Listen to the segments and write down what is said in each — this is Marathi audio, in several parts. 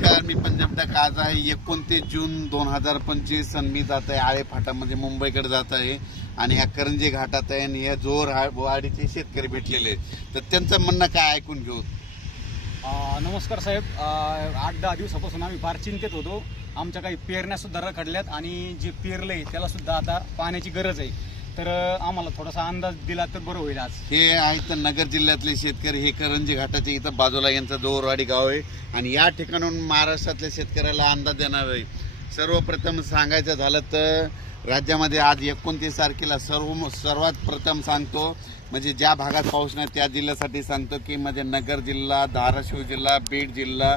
नमस्कार मी पंजाब डक आज आहे एकोणतीस जून दोन हजार पंचवीस आणि मी जात आहे आळे फाटामध्ये मुंबईकडे जात आहे आणि ह्या करंजी घाटात आहे आणि या जोर वाडीचे शेतकरी भेटलेले आहेत तर त्यांचं म्हणणं काय ऐकून घेऊ नमस्कार साहेब आठ दहा दिवसापासून आम्ही फार चिंतेत होतो आमच्या काही पेरण्यासुद्धा रखडल्यात आणि जे पेरलं त्याला त्यालासुद्धा आता पाण्याची गरज आहे तर आम्हाला थोडासा अंदाज दिला तर बरं होईल आज हे आहेत तर नगर जिल्ह्यातले शेतकरी हे करंजी घाटाच्या इथं बाजूला यांचं दोरवाडी गाव आहे आणि या ठिकाणून महाराष्ट्रातल्या शेतकऱ्याला अंदाज देणार आहे सर्वप्रथम सांगायचं झालं तर राज्यामध्ये आज एकोणतीस तारखेला सर्व सर्वात प्रथम सांगतो म्हणजे ज्या भागात पाऊस नाही त्या जिल्ह्यासाठी सांगतो की म्हणजे नगर जिल्हा धाराशिव जिल्हा बीड जिल्हा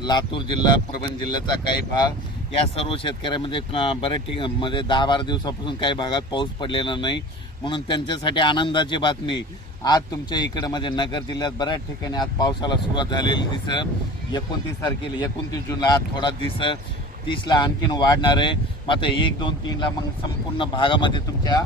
लातूर जिल्हा परभणी जिल्ह्याचा काही भाग या सर्व शेतकऱ्यामध्ये बऱ्याच ठिक म्हणजे दहा बारा दिवसापासून काही भागात पाऊस पडलेला नाही म्हणून त्यांच्यासाठी आनंदाची बातमी आज तुमच्या इकडं म्हणजे नगर जिल्ह्यात बऱ्याच ठिकाणी आज पावसाला सुरुवात झालेली दिसं एकोणतीस तारखेला एकोणतीस जूनला आज थोडा दिसं तीसला आणखीन वाढणार आहे मात्र एक दोन तीनला मग संपूर्ण भागामध्ये तुमच्या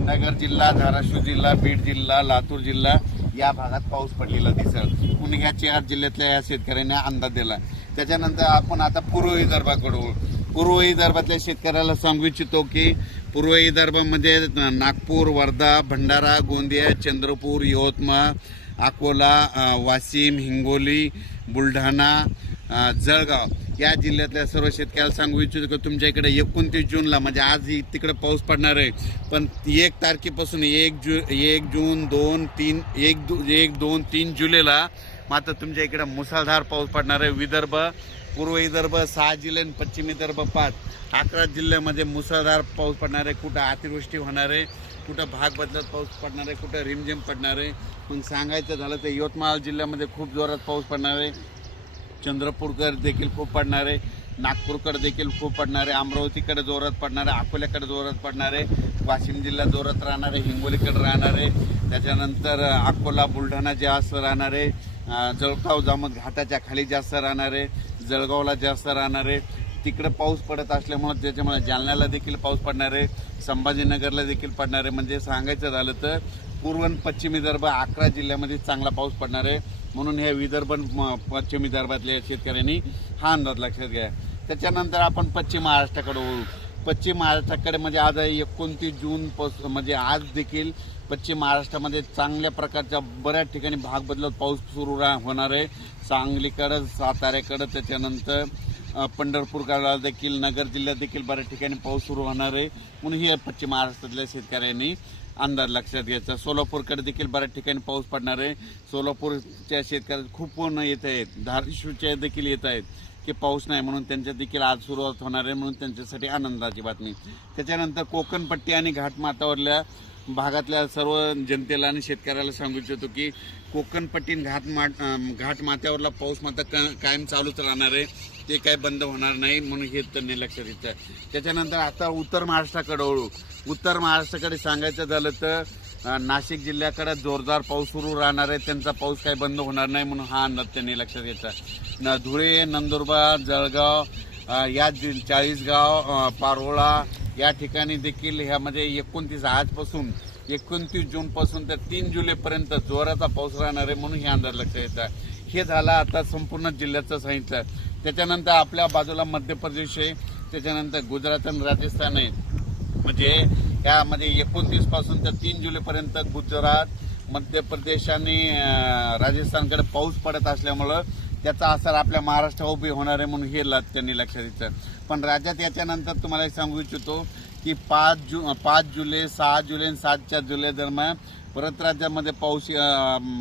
नगर जिल्हा धाराशिव जिल्हा बीड जिल्हा लातूर जिल्हा या भागात पाऊस पडलेला दिसेल म्हणून ह्या चार जिल्ह्यातल्या या शेतकऱ्यांनी अंदाज दिला त्याच्यानंतर आपण आता पूर्व विदर्भाकडे पूर्व विदर्भातल्या शेतकऱ्याला सांगू इच्छितो की पूर्व विदर्भामध्ये नागपूर वर्धा भंडारा गोंदिया चंद्रपूर यवतमाळ अकोला वाशिम हिंगोली बुलढाणा जळगाव या जिल्ह्यातल्या सर्व शेतकऱ्याला सांगू इच्छितो की तुमच्या इकडे एकोणतीस जूनला म्हणजे आज तिकडे पाऊस पडणार आहे पण एक तारखेपासून एक जू एक जून दोन तीन एक दो एक दोन तीन जुलैला मात्र तुमच्या इकडे मुसळधार पाऊस पडणार आहे विदर्भ पूर्व विदर्भ सहा जिल्हे आणि पश्चिम विदर्भ पाच अकरा जिल्ह्यामध्ये मुसळधार पाऊस पडणार आहे कुठं अतिवृष्टी होणार आहे कुठं भाग बदलत पाऊस पडणार आहे कुठं रिमझिम पडणार आहे मग सांगायचं झालं तर यवतमाळ जिल्ह्यामध्ये खूप जोरात पाऊस पडणार आहे चंद्रपूरकर देखील खूप पडणार आहे नागपूरकडे देखील खूप पडणार आहे अमरावतीकडे जोरात पडणार आहे अकोल्याकडे जोरात पडणार आहे वाशिम जिल्हा जोरात राहणार आहे हिंगोलीकडे राहणार आहे त्याच्यानंतर अकोला बुलढाणा जास्त राहणार आहे जळगाव जामत घाटाच्या खाली जास्त राहणार आहे जळगावला जास्त राहणार आहे तिकडं पाऊस पडत असल्यामुळं त्याच्यामुळे जालन्याला देखील पाऊस पडणार आहे संभाजीनगरला देखील पडणार आहे म्हणजे सांगायचं झालं तर पूर्व पश्चिम विदर्भ अकरा जिल्ह्यामध्ये चांगला पाऊस पडणार आहे म्हणून हे विदर्भ पश्चिम विदर्भातल्या शेतकऱ्यांनी हा अंदाज लक्षात घ्या त्याच्यानंतर आपण पश्चिम महाराष्ट्राकडे वळू पश्चिम महाराष्ट्राकडे म्हणजे आज एकोणतीस पस म्हणजे आज देखील पश्चिम महाराष्ट्रामध्ये चांगल्या प्रकारच्या बऱ्याच ठिकाणी भाग बदलत पाऊस सुरू होणार आहे सांगलीकडं साताऱ्याकडं त्याच्यानंतर पंढरपूर काळात देखील नगर जिल्ह्यात देखील बऱ्याच ठिकाणी पाऊस सुरू होणार आहे म्हणून ही पश्चिम महाराष्ट्रातल्या शेतकऱ्यांनी अंदाज लक्षात घ्यायचा सोलापूरकडे देखील बऱ्याच ठिकाणी पाऊस पडणार आहे सोलापूरच्या शेतकऱ्यात खूप पूर्ण येत आहेत धाराशिवच्या देखील येत आहेत की पाऊस नाही म्हणून त्यांच्या देखील आज सुरुवात होणार आहे म्हणून त्यांच्यासाठी आनंदाची बातमी त्याच्यानंतर कोकणपट्टी आणि घाटमातावरल्या भागातल्या सर्व जनतेला आणि शेतकऱ्याला सांगू इच्छितो की कोकणपट्टीन घाट मा घाट माथ्यावरला पाऊस मात्र कायम चालूच राहणार आहे ते काय बंद होणार नाही म्हणून हे त्यांनी लक्षात येतं त्याच्यानंतर आता उत्तर महाराष्ट्राकडे वळू उत्तर महाराष्ट्राकडे सांगायचं झालं तर नाशिक जिल्ह्याकडे जोरदार पाऊस सुरू राहणार आहे त्यांचा पाऊस काही बंद होणार नाही म्हणून हा अंदाज त्यांनी लक्षात घ्यायचा न धुळे नंदुरबार जळगाव या जि चाळीसगाव पारोळा या ठिकाणी देखील ह्यामध्ये एकोणतीस आजपासून एकोणतीस जूनपासून तर तीन जुलैपर्यंत जोराचा पाऊस राहणार आहे म्हणून हे अंदाज लक्षात येतात हे झालं आता संपूर्ण जिल्ह्याचं सांगितलं त्याच्यानंतर आपल्या बाजूला मध्य प्रदेश आहे त्याच्यानंतर गुजरात आणि राजस्थान आहे म्हणजे यामध्ये एकोणतीसपासून पासून तर तीन जुलैपर्यंत गुजरात मध्य प्रदेश आणि राजस्थानकडे पाऊस पडत असल्यामुळं त्याचा असर आपल्या महाराष्ट्रा उभी होणार आहे म्हणून हे ल त्यांनी लक्षात आहे पण राज्यात याच्यानंतर तुम्हाला सांगू इच्छितो की पाच जु पाच जुलै सहा जुलै आणि सात चार जुलै दरम्यान परत राज्यामध्ये पाऊस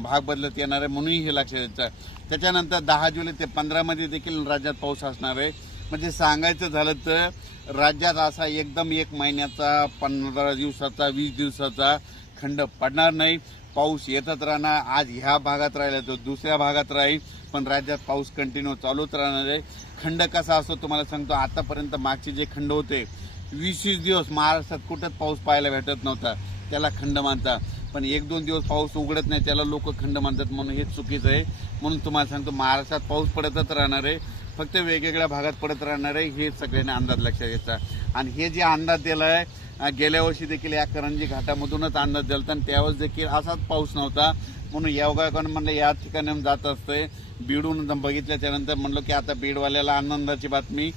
भाग बदलत येणार आहे म्हणूनही हे लक्षात आहे त्याच्यानंतर दहा जुलै ते पंधरामध्ये देखील राज्यात पाऊस असणार आहे म्हणजे सांगायचं झालं तर राज्यात असा एकदम एक महिन्याचा पंधरा दिवसाचा वीस दिवसाचा खंड पडणार नाही पाऊस येतच राहणार आज ह्या भागात राहिला तो दुसऱ्या भागात राहील पण राज्यात पाऊस कंटिन्यू चालूच राहणार आहे खंड कसा असतो तुम्हाला सांगतो आतापर्यंत मागचे जे खंड होते वीस वीस दिवस महाराष्ट्रात कुठंच पाऊस पाहायला भेटत नव्हता त्याला खंड मानता पण एक दोन दिवस पाऊस उघडत नाही त्याला लोक खंड मानतात म्हणून हे चुकीचं आहे म्हणून तुम्हाला सांगतो महाराष्ट्रात पाऊस पडतच राहणार आहे फक्त वेगवेगळ्या भागात पडत राहणार आहे हे सगळ्यांनी अंदाज लक्षात घ्यायचा आणि हे जे अंदाज दिला आहे गेल्या वर्षी देखील या करंजी घाटामधूनच अंदाज दिला आणि त्यावेळेस देखील असाच पाऊस नव्हता म्हणून योगायोगानं म्हणलं या ठिकाणी जात असतंय बीडून बघितल्याच्यानंतर म्हणलं की आता बीडवाल्याला आनंदाची बातमी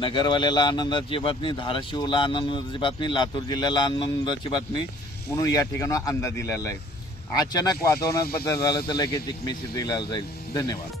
नगरवाल्याला आनंदाची बातमी धाराशिवला आनंदाची बातमी लातूर जिल्ह्याला आनंदाची बातमी म्हणून या ठिकाणी अंदाज दिलेला आहे अचानक वातावरणात बदल झालं तर लगेच एक मेसेज दिला जाईल धन्यवाद